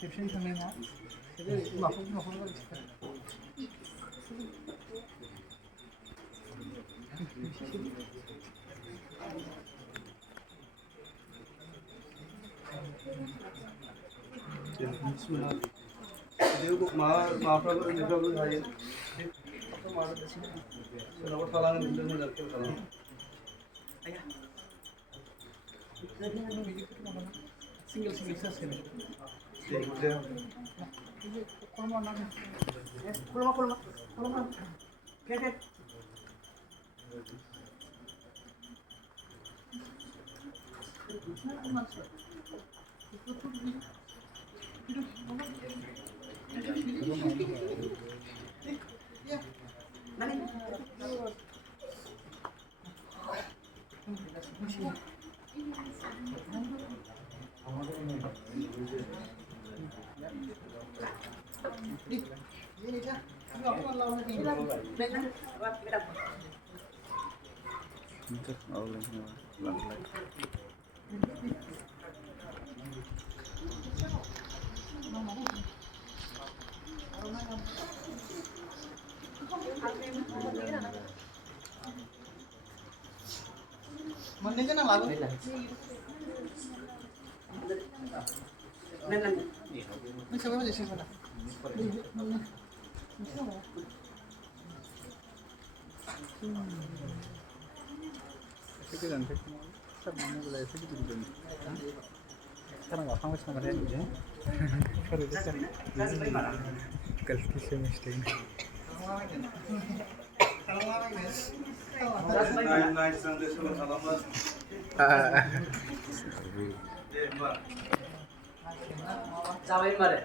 खेबसेनो थांनाय ना माखौ माबाफ्राबो उन्दैफ्राबो हायो सोरनावबा थालाङो बिदिनो मोजां खेल खालाम सिंगल सिंगल जासिगोन खुलुमा Mana kan lagu? Mana? Ini siapa aja siapa? Sekian deh. Sama mulai segitu dulu. Sekarang nggak paham sama dia aja. Kalau dia kan, kalau kita mesti. Cawain mare.